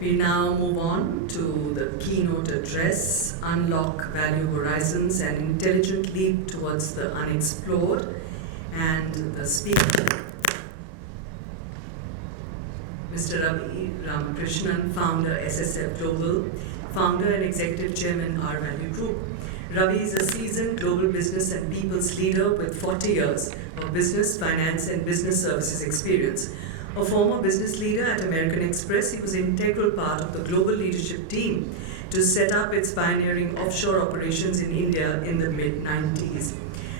We now move on to the keynote address, Unlock Value Horizons, an intelligent leap towards the unexplored. And the speaker, Mr. Ravi Ramakrishnan, founder, SSF Global, founder and executive chairman, R Value Group. Ravi is a seasoned global business and people's leader with 40 years of business, finance, and business services experience. A former business leader at American Express, he was an integral part of the global leadership team to set up its pioneering offshore operations in India in the mid-90s.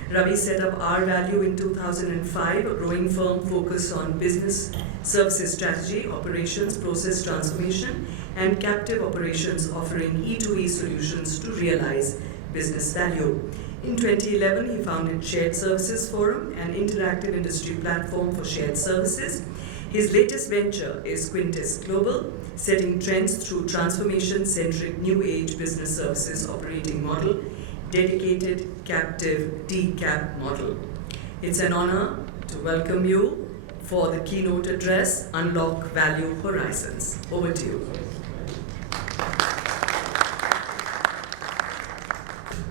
Ravi set up R Value in 2005, a growing firm focused on business services strategy, operations, process transformation, and captive operations, offering E2E solutions to realize business value. In 2011, he founded Shared Services Forum, an interactive industry platform for shared services. His latest venture is Quintus Global, setting trends through transformation-centric new age business services operating model, dedicated captive DCAP model. It's an honor to welcome you for the keynote address, Unlock Value Horizons. Over to you.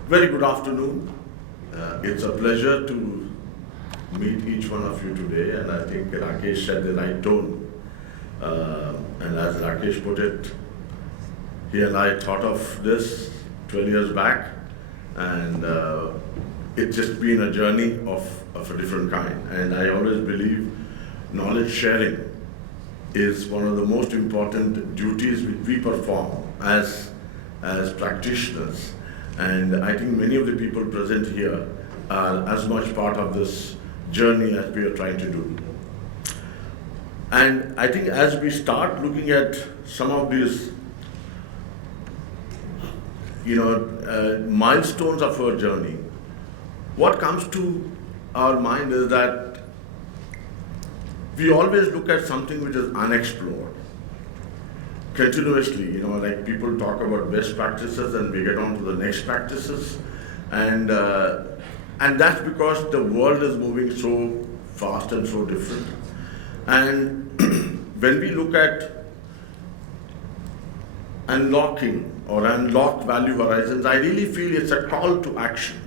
Very good afternoon. It's a pleasure to meet each one of you today, and I think Rakesh set the right tone. And as Rakesh put it, he and I thought of this 12 years back, and it's just been a journey of a different kind. And I always believe knowledge sharing is one of the most important duties which we perform as practitioners. And I think many of the people present here are as much part of this journey as we are trying to do. And I think as we start looking at some of these milestones of our journey, what comes to our mind is that we always look at something which is unexplored. Continuously, like people talk about best practices and we get on to the next practices. And that's because the world is moving so fast and so different. And when we look at unlocking or unlocked value horizons, I really feel it's a call to action.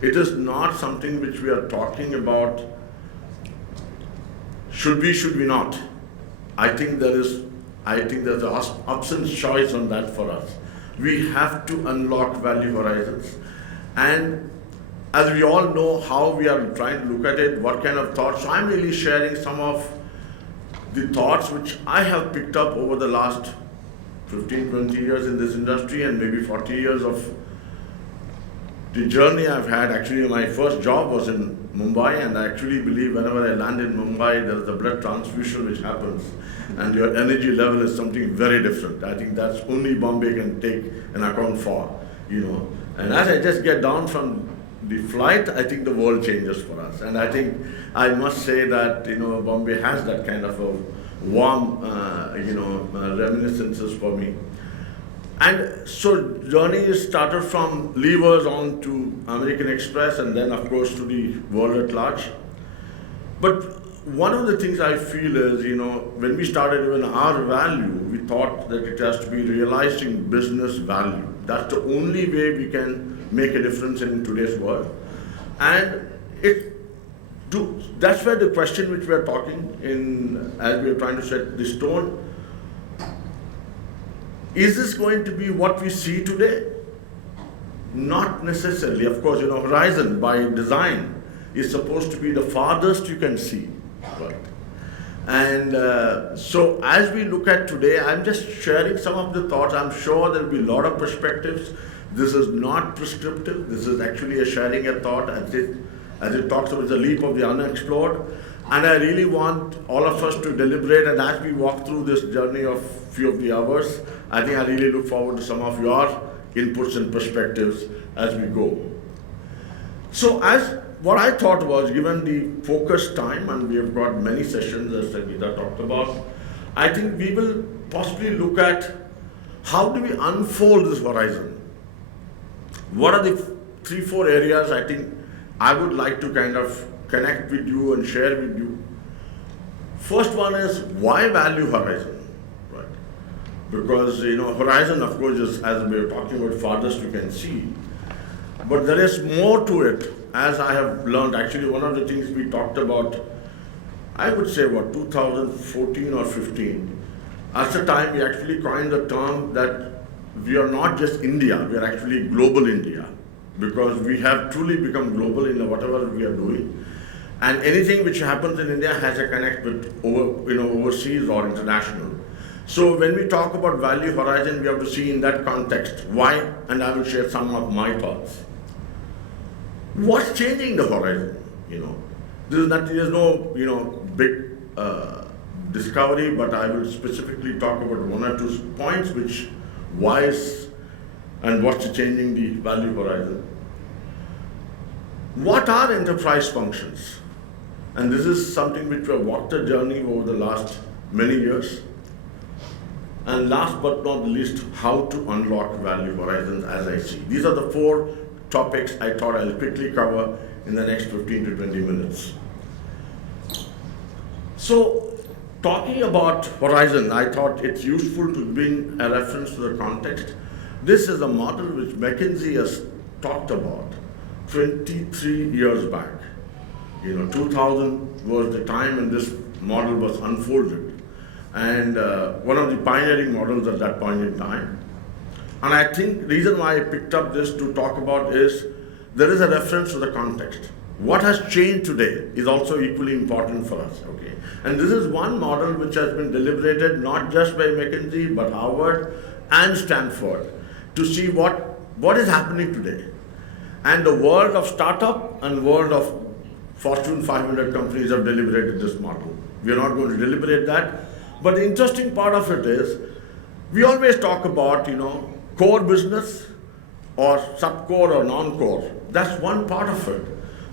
It is not something which we are talking about, should we not. I think there's an option choice on that for us. We have to unlock value horizons. And as we all know how we are trying to look at it, what kind of thoughts, so I'm really sharing some of the thoughts which I have picked up over the last 15, 20 years in this industry, and maybe 40 years of the journey I've had. Actually, my first job was in Mumbai, and I actually believe whenever I land in Mumbai, there's a blood transfusion which happens, and your energy level is something very different. I think that's only Bombay can take an account for, And as I just get down from the flight, I think the world changes for us. And I think I must say that, Bombay has that kind of a warm, reminiscences for me. And so journey started from levers on to American Express, and then of course to the world at large. But one of the things I feel is, when we started even our value, we thought that it has to be realizing business value. That's the only way we can make a difference in today's world. And that's where the question which we are talking in, as we are trying to set the tone, is this going to be what we see today? Not necessarily. Of course, horizon by design is supposed to be the farthest you can see, right? And so as we look at today, I'm just sharing some of the thoughts. I'm sure there'll be a lot of perspectives. This is not prescriptive. This is actually a sharing a thought as it talks about the leap of the unexplored. And I really want all of us to deliberate, and as we walk through this journey of few of the hours, I think I really look forward to some of your inputs and perspectives as we go. So what I thought was, given the focused time, and we have got many sessions as Sangeeta talked about, I think we will possibly look at how do we unfold this horizon. What are the 3-4 areas I think I would like to kind of connect with you and share with you. First one is, why value horizon, right? because horizon, of course, is, as we are talking about, farthest you can see. But there is more to it, as I have learned. Actually, one of the things we talked about, I would say, 2014 or 15. At the time, we actually coined the term that we are not just India, we are actually global India, because we have truly become global in whatever we are doing. And anything which happens in India has a connect with overseas or international. So when we talk about value horizon, we have to see in that context. Why? And I will share some of my thoughts. What's changing the horizon? There's no big discovery, but I will specifically talk about one or two points which why is and what's changing the value horizon. What are enterprise functions? And this is something which we have walked a journey over the last many years. And last but not least, how to unlock value horizons as I see. These are the 4 topics I thought I'll quickly cover in the next 15 to 20 minutes. So, talking about horizon, I thought it's useful to bring a reference to the context. This is a model which McKinsey has talked about 23 years back. 2000 was the time when this model was unfolded, and one of the pioneering models at that point in time. And I think the reason why I picked up this to talk about is there is a reference to the context. What has changed today is also equally important for us, okay? And this is one model which has been deliberated not just by McKinsey, but Harvard and Stanford to see what is happening today. And the world of startup and world of Fortune 500 companies have deliberated this model. We are not going to deliberate that. But the interesting part of it is, we always talk about, core business or sub-core or non-core. That's one part of it.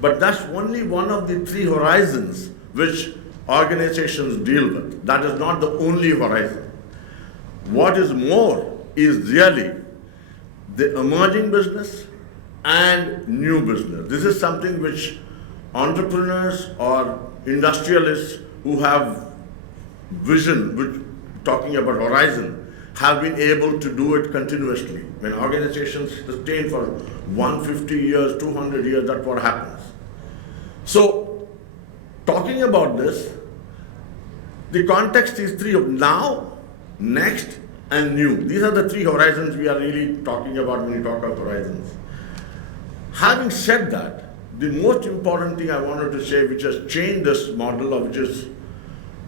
But that's only one of the 3 horizons which organizations deal with. That is not the only horizon. What is more is really the emerging business and new business. This is something which entrepreneurs or industrialists who have vision, which talking about horizon, have been able to do it continuously. When organizations sustain for 150 years, 200 years, that's what happens. So, talking about this, the context is 3 of now, next, and new. These are the 3 horizons we are really talking about when we talk about horizons. Having said that, the most important thing I wanted to say, which has changed this model, or which is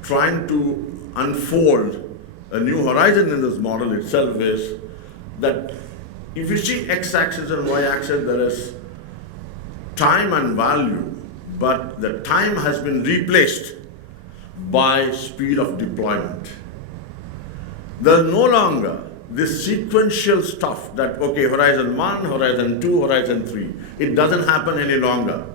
trying to unfold a new horizon in this model itself, is that if you see x-axis and y-axis, there is time and value, but the time has been replaced by speed of deployment. There's no longer this sequential stuff that, okay, horizon 1, horizon 2, horizon 3. It doesn't happen any longer.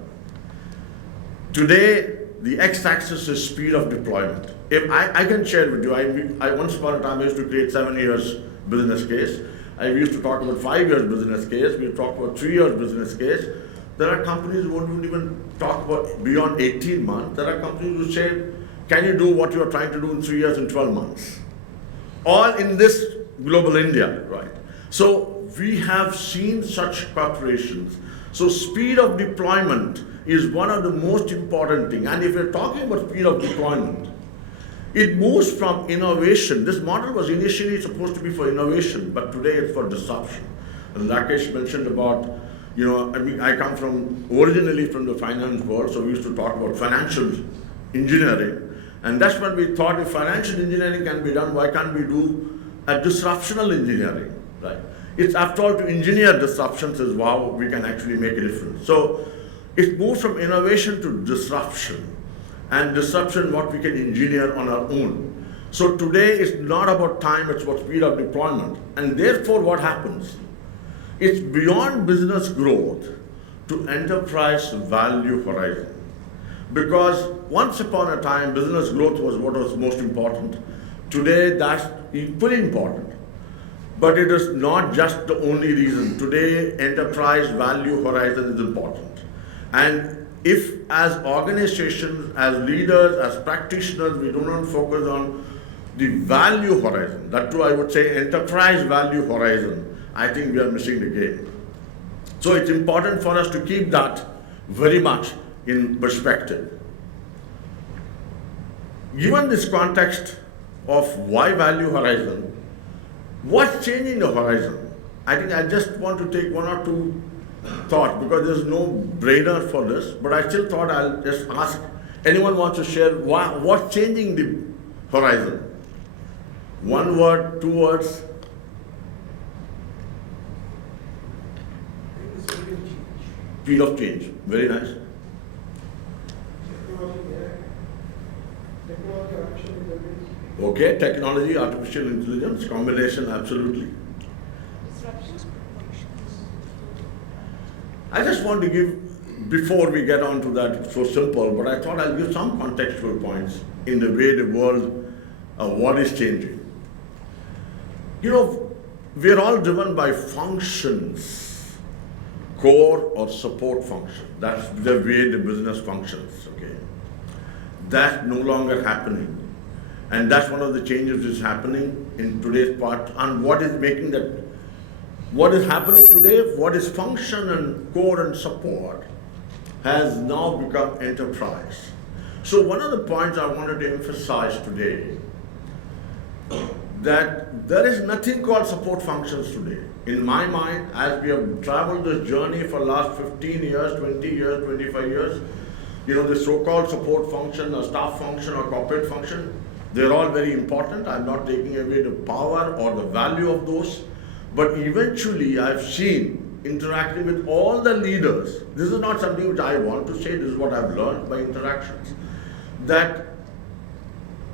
Today, the x-axis is speed of deployment. If I can share with you, I once upon a time I used to create 7 years business case. I used to talk about 5 years business case. We talk about 3 years business case. There are companies who won't even talk about beyond 18 months. There are companies who say, can you do what you are trying to do in 3 years and 12 months? All in this global India, right? So we have seen such corporations. So speed of deployment is one of the most important things. And if you're talking about speed of deployment, it moves from innovation. This model was initially supposed to be for innovation, but today it's for disruption. And Rakesh mentioned about, I come from, originally from the finance world, so we used to talk about financial engineering. And that's when we thought if financial engineering can be done, why can't we do a disruptional engineering, right? It's after all to engineer disruptions is how we can actually make a difference. So it moves from innovation to disruption. And disruption, what we can engineer on our own. So today it's not about time, it's about speed of deployment. And therefore what happens? It's beyond business growth to enterprise value horizon. Because once upon a time, business growth was what was most important. Today, that's equally important. But it is not just the only reason. Today, enterprise value horizon is important. And if as organizations, as leaders, as practitioners, we do not focus on the value horizon, that too I would say enterprise value horizon, I think we are missing the game. So it's important for us to keep that very much in perspective. Given this context of why value horizon, what's changing the horizon? I think I just want to take one or two thoughts because there's no brainer for this, but I still thought I'll just ask anyone wants to share what's changing the horizon. One word, two words. Speed of change. Very nice. Okay, technology, artificial intelligence, combination, absolutely. I just want to give, before we get on to that, it's so simple, but I thought I'll give some contextual points in the way the world, what is changing. You know, we're all driven by functions, core or support function. That's the way the business functions, okay? That's no longer happening. And that's one of the changes that's happening in today's part. And what is making that, what is happening today, what is function and core and support has now become enterprise. So one of the points I wanted to emphasize today, that there is nothing called support functions today. In my mind, as we have traveled this journey for the last 15 years, 20 years, 25 years, you know, the so-called support function or staff function or corporate function, they're all very important. I'm not taking away the power or the value of those. But eventually, I've seen, interacting with all the leaders, this is not something which I want to say, this is what I've learned by interactions, that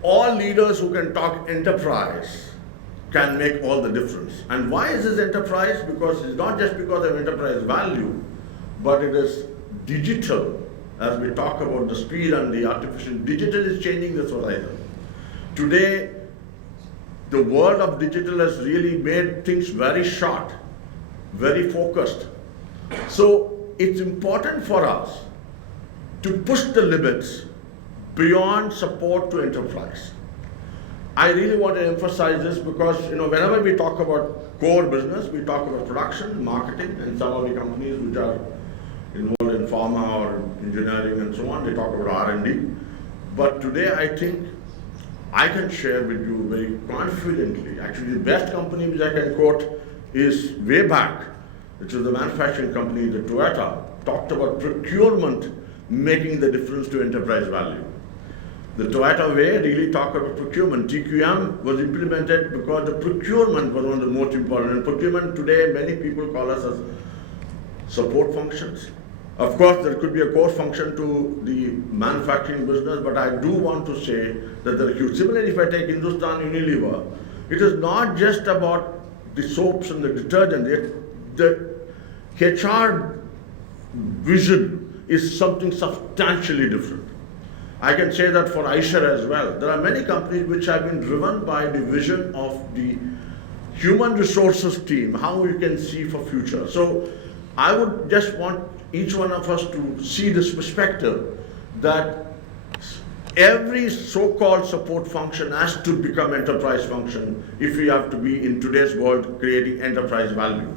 all leaders who can talk enterprise can make all the difference. And why is this enterprise? Because it's not just because of enterprise value, but it is digital. As we talk about the speed and the artificial, digital is changing this horizon. Today, the world of digital has really made things very short, very focused. So it's important for us to push the limits beyond support to enterprise. I really want to emphasize this because, you know, whenever we talk about core business, we talk about production, marketing, and some of the companies which are involved in pharma or engineering and so on, they talk about R&D. But today, I think I can share with you very confidently, actually the best company which I can quote is way back, which is the manufacturing company, the Toyota, talked about procurement making the difference to enterprise value. The Toyota way really talked about procurement. TQM was implemented because the procurement was one of the most important. And procurement today, many people call us as support functions. Of course, there could be a core function to the manufacturing business, but I do want to say that there are huge. Similarly, if I take Hindustan Unilever, it is not just about the soaps and the detergent. The HR vision is something substantially different. I can say that for Eicher as well. There are many companies which have been driven by the vision of the human resources team, how we can see for future. So I would just want each one of us to see this perspective that every so-called support function has to become enterprise function if we have to be in today's world creating enterprise value.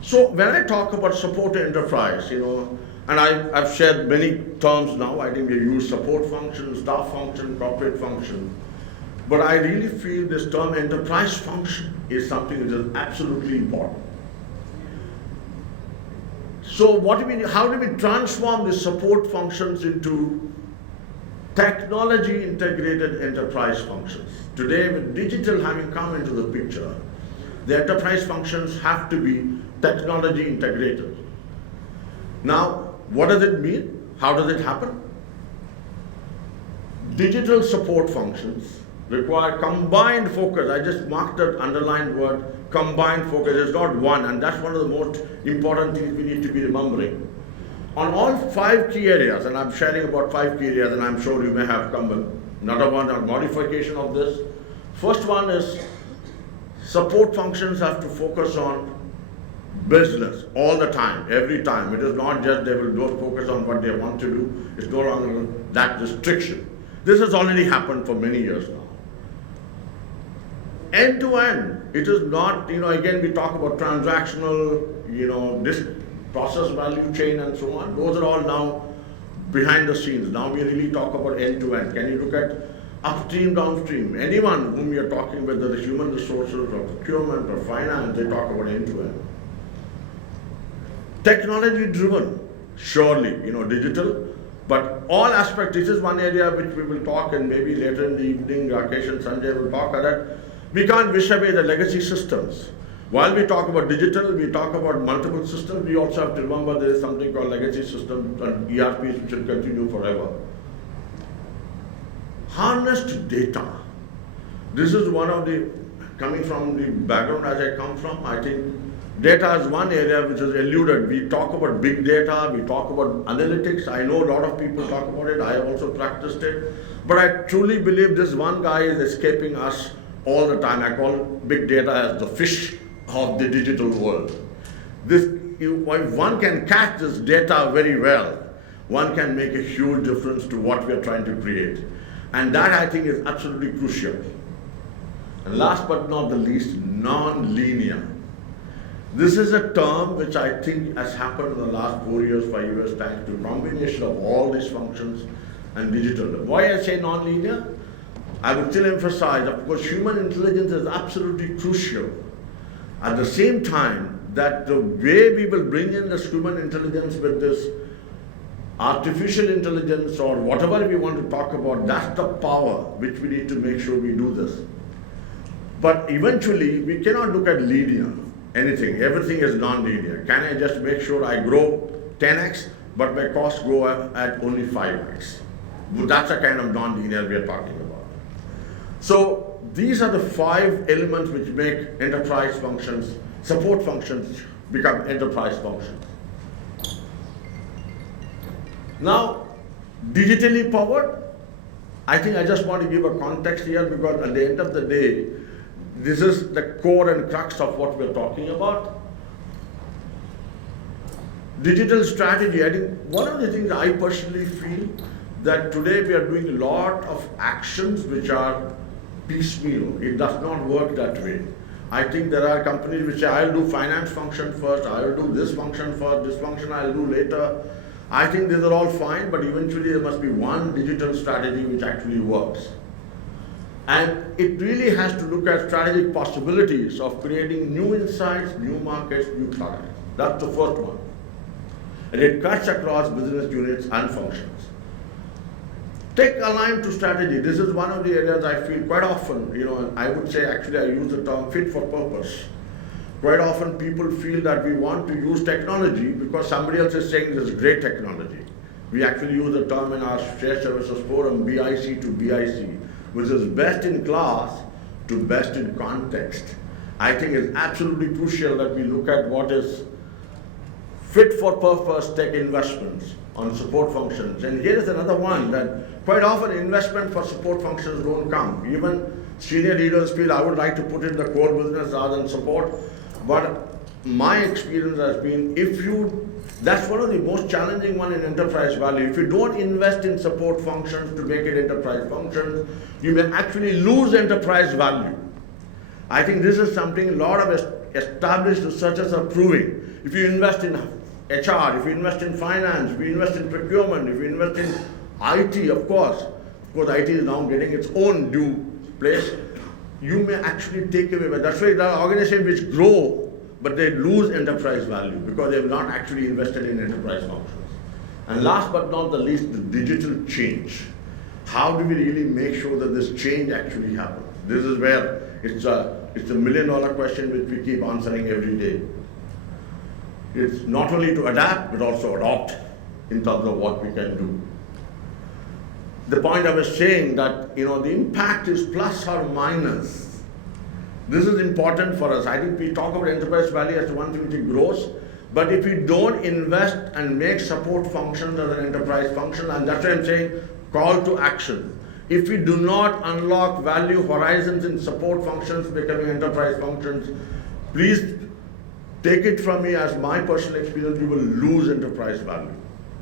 So when I talk about support to enterprise, you know, and I've shared many terms now, I think we use support function, staff function, corporate function, but I really feel this term enterprise function is something which is absolutely important. So how do we transform the support functions into technology integrated enterprise functions? Today, with digital having come into the picture, the enterprise functions have to be technology integrated. Now, what does it mean? How does it happen? Digital support functions require combined focus. I just marked that underlined word, combined focus. It's not one, and that's one of the most important things we need to be remembering. On all 5 key areas, and I'm sharing about 5 key areas, and I'm sure you may have come with another one, a modification of this. First one is support functions have to focus on business all the time, every time. It is not just they will focus on what they want to do. It's no longer that restriction. This has already happened for many years now. End to end, it is not, again we talk about transactional, this process value chain and so on. Those are all now behind the scenes. Now we really talk about end to end. Can you look at upstream, downstream? Anyone whom we are talking with, whether human resources or procurement or finance, they talk about end to end. Technology driven, surely, digital, but all aspects. This is one area which we will talk, and maybe later in the evening, Rakesh and Sanjay will talk about that. We can't wish away the legacy systems. While we talk about digital, we talk about multiple systems, we also have to remember there is something called legacy systems and ERPs which will continue forever. Harnessed data. This is one of the, coming from the background as I come from, I think data is one area which is eluded. We talk about big data, we talk about analytics. I know a lot of people talk about it, I have also practiced it. But I truly believe this one guy is escaping us all the time. I call big data as the fish of the digital world. If one can catch this data very well, one can make a huge difference to what we are trying to create. And that I think is absolutely crucial. And last but not the least, non-linear. This is a term which I think has happened in the last 4 years, 5 years, thanks to a combination of all these functions and digital. Why I say non-linear? I would still emphasize, of course, human intelligence is absolutely crucial. At the same time, that the way we will bring in this human intelligence with this artificial intelligence or whatever we want to talk about, that's the power which we need to make sure we do this. But eventually, we cannot look at linear, anything. Everything is non-linear. Can I just make sure I grow 10x, but my costs go at only 5x? That's the kind of non-linear we are talking about. So these are the 5 elements which make enterprise functions, support functions, become enterprise functions. Now, digitally powered, I think I just want to give a context here because at the end of the day, this is the core and crux of what we're talking about. Digital strategy, I think one of the things I personally feel that today we are doing a lot of actions which are piecemeal. It does not work that way. I think there are companies which say, I'll do finance function first, I'll do this function first, this function I'll do later. I think these are all fine, but eventually there must be one digital strategy which actually works. And it really has to look at strategic possibilities of creating new insights, new markets, new products. That's the first one. And it cuts across business units and functions. Take aligned to strategy. This is one of the areas I feel quite often, I would say actually I use the term fit for purpose. Quite often people feel that we want to use technology because somebody else is saying this is great technology. We actually use the term in our shared services forum, BIC to BIC, which is best in class to best in context. I think it's absolutely crucial that we look at what is fit for purpose tech investments on support functions. And here is another one that quite often investment for support functions don't come. Even senior leaders feel I would like to put in the core business rather than support. But my experience has been that's one of the most challenging one in enterprise value. If you don't invest in support functions to make it enterprise functions, you may actually lose enterprise value. I think this is something a lot of established researchers are proving. If you invest in HR, if you invest in finance, if you invest in procurement, if you invest in IT, of course IT is now getting its own due place, you may actually take away. But that's why there are organizations which grow, but they lose enterprise value because they have not actually invested in enterprise functions. And last but not the least, the digital change. How do we really make sure that this change actually happens? This is where it's a million-dollar question which we keep answering every day. It's not only to adapt, but also adopt in terms of what we can do. The point I was saying that, the impact is plus or minus. This is important for us. I think we talk about enterprise value as one thing which grows, but if we don't invest and make support functions as an enterprise function, and that's why I'm saying call to action. If we do not unlock value horizons in support functions becoming enterprise functions, please take it from me as my personal experience, you will lose enterprise value.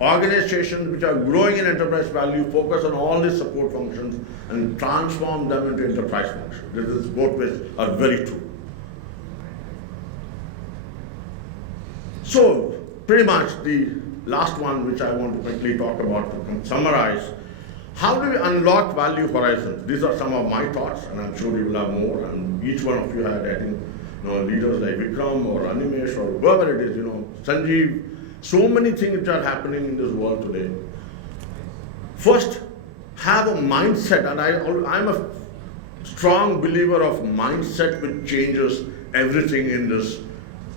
Organizations which are growing in enterprise value focus on all these support functions and transform them into enterprise functions. This is both ways are very true. So, pretty much the last one which I want to quickly talk about to summarize, how do we unlock value horizons? These are some of my thoughts, and I'm sure you will have more, and each one of you had, I think, leaders like Vikram or Animesh or whoever it is, Sanjeev, so many things which are happening in this world today. First, have a mindset, and I'm a strong believer of mindset which changes everything in this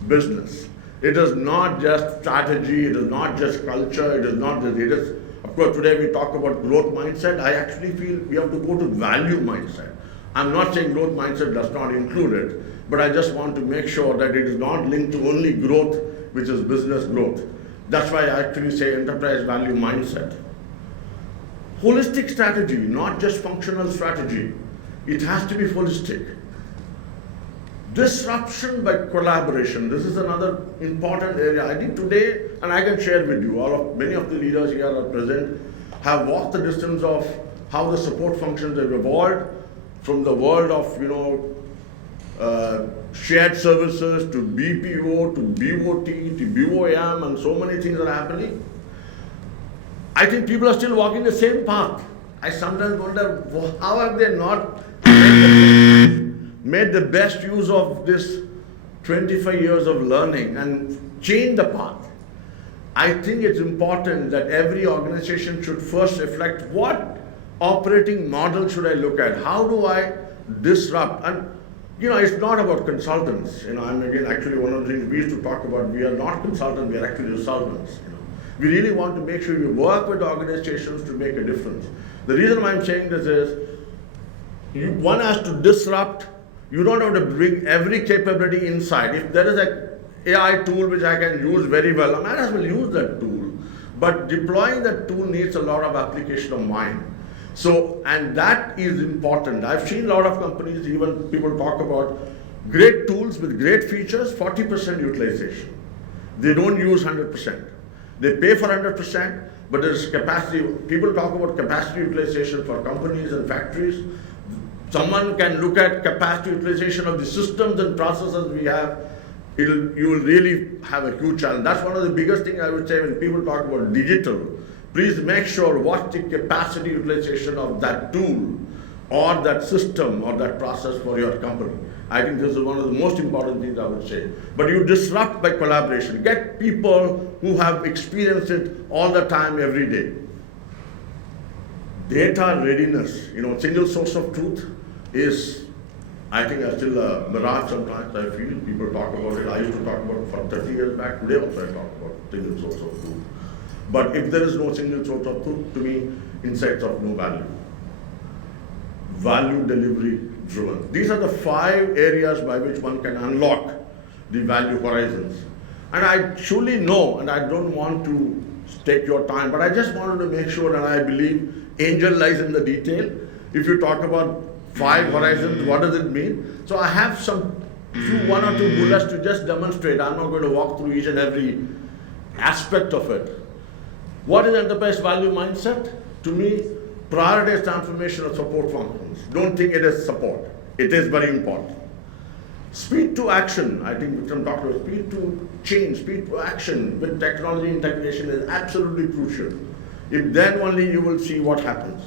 business. It is not just strategy, it is not just culture, it is, of course, today we talk about growth mindset. I actually feel we have to go to value mindset. I'm not saying growth mindset does not include it, but I just want to make sure that it is not linked to only growth, which is business growth. That's why I actually say enterprise value mindset. Holistic strategy, not just functional strategy. It has to be holistic. Disruption by collaboration. This is another important area. I think today, and I can share with you, many of the leaders here are present, have walked the distance of how the support functions have evolved from the world of shared services to BPO to BOT to BOM, and so many things are happening. I think people are still walking the same path. I sometimes wonder how have they not made the best use of this 25 years of learning and change the path. I think it's important that every organization should first reflect what operating model should I look at? How do I disrupt? And it's not about consultants. I'm again actually one of the things we used to talk about. We are not consultants, we are actually consultants. We really want to make sure we work with organizations to make a difference. The reason why I'm saying this is, one has to disrupt. You don't have to bring every capability inside. If there is an AI tool which I can use very well, I might as well use that tool. But deploying that tool needs a lot of application of mind. So, and that is important. I've seen a lot of companies, even people talk about great tools with great features, 40% utilization. They don't use 100%. They pay for 100%, but there's capacity. People talk about capacity utilization for companies and factories. Someone can look at capacity utilization of the systems and processes we have. You will really have a huge challenge. That's one of the biggest things I would say when people talk about digital. Please make sure what's the capacity utilization of that tool or that system or that process for your company. I think this is one of the most important things I would say. But you disrupt by collaboration. Get people who have experienced it all the time, every day. Data readiness, single source of truth is, I think, still a mirage sometimes. I feel people talk about it. I used to talk about it for 30 years back. Today also I talk about single source of truth. But if there is no single source of truth, to me, insights of no value. Value delivery driven. These are the 5 areas by which one can unlock the value horizons. And I truly know, and I don't want to take your time, but I just wanted to make sure, and I believe angel lies in the detail. If you talk about 5 horizons, what does it mean? So I have one or two bullets to just demonstrate. I'm not going to walk through each and every aspect of it. What is enterprise value mindset? To me, prioritize transformation of support functions. Don't think it is support. It is very important. Speed to action. I think Vikram talked about speed to change, speed to action with technology integration is absolutely crucial. If then only you will see what happens.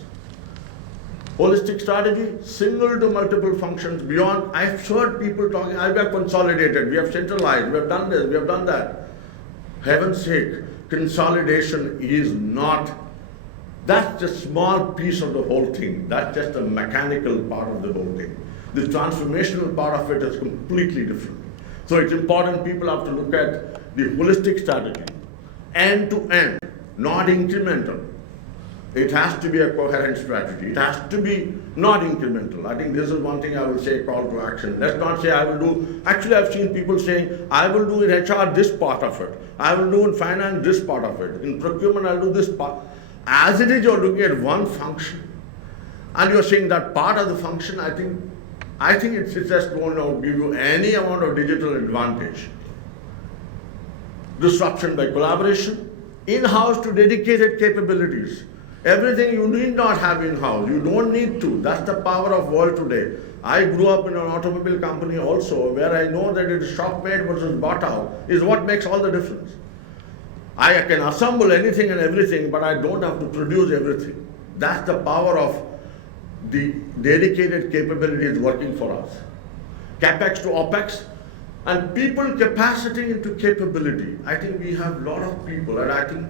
Holistic strategy, single to multiple functions beyond. I've heard people talking, we have consolidated, we have centralized, we have done this, we have done that. Heaven's sake, consolidation is not, that's just a small piece of the whole thing. That's just a mechanical part of the whole thing. The transformational part of it is completely different. So it's important people have to look at the holistic strategy, end to end, not incremental. It has to be a coherent strategy. It has to be not incremental. I think this is one thing I would say, call to action. Let's not say I will do, actually I've seen people saying, I will do in HR this part of it. I will do in finance this part of it. In procurement I'll do this part. As it is, you're looking at one function. And you're saying that part of the function, I think it's just going to give you any amount of digital advantage. Disruption by collaboration, in-house to dedicated capabilities. Everything you need not have in-house. You don't need to. That's the power of world today. I grew up in an automobile company also, where I know that it is shop made versus bought out is what makes all the difference. I can assemble anything and everything, but I don't have to produce everything. That's the power of the dedicated capabilities working for us. CapEx to OpEx, and people capacity into capability. I think we have a lot of people, and I think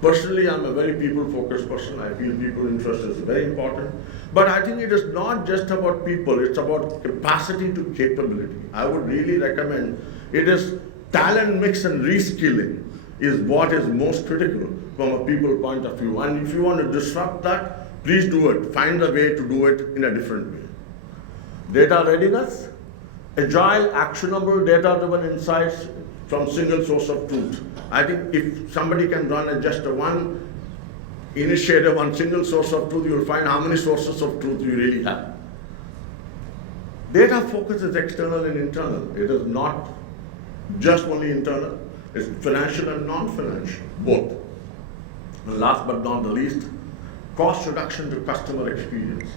personally I'm a very people-focused person. I feel people interest is very important. But I think it is not just about people, it's about capacity to capability. I would really recommend it is talent mix and reskilling is what is most critical from a people point of view. And if you want to disrupt that, please do it. Find a way to do it in a different way. Data readiness, agile, actionable, data-driven insights from single source of truth. I think if somebody can run just one initiative, one single source of truth, you'll find how many sources of truth you really have. Data focus is external and internal. It is not just only internal. It's financial and non-financial, both. And last but not the least, cost reduction to customer experience.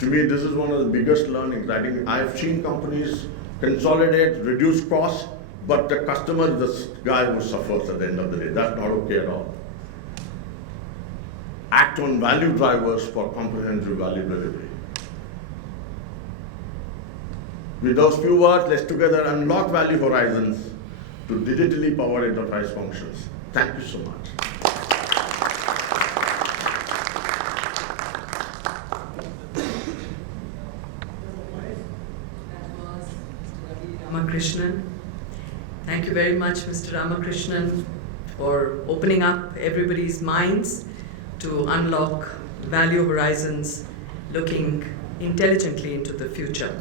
To me, this is one of the biggest learnings. I think I've seen companies consolidate, reduce costs, but the customer is the guy who suffers at the end of the day. That's not okay at all. Act on value drivers for comprehensive value delivery. With those few words, let's together unlock value horizons to digitally powered enterprise functions. Thank you so much. Ramakrishnan. Thank you very much, Mr. Ramakrishnan, for opening up everybody's minds to unlock value horizons, looking intelligently into the future.